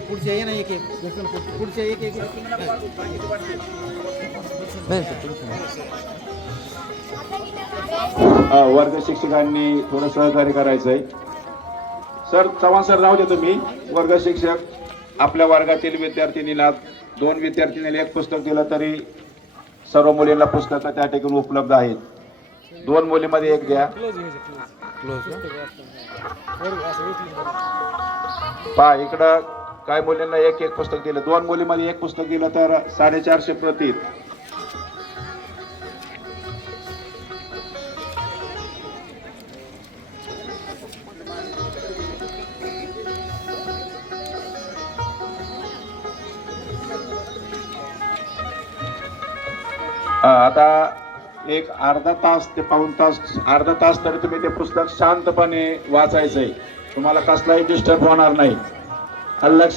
पुढचे ये ना एक एक पुढचे एक एक हा, वर्ग शिक्षकांनी थोडं सहकार्य करायचं आहे सर चव्हाण सर राहू दे तुम्ही. वर्ग शिक्षक आपल्या वर्गातील विद्यार्थिनीला दोन विद्यार्थिनीला एक पुस्तक दिलं तरी सर्व मुलींना पुस्तकं त्या ठिकाणी उपलब्ध आहेत. दोन मुलीमध्ये एक द्या पहा इकडं काय मुलींना एक एक पुस्तक दिलं. दोन मुलीमध्ये एक पुस्तक दिलं तर साडेचारशे प्रति आता एक अर्धा तास ते पाऊण तास अर्धा तास तरी तुम्ही ते पुस्तक शांतपणे वाचायचंय. तुम्हाला कसलाही डिस्टर्ब होणार नाही. लक्ष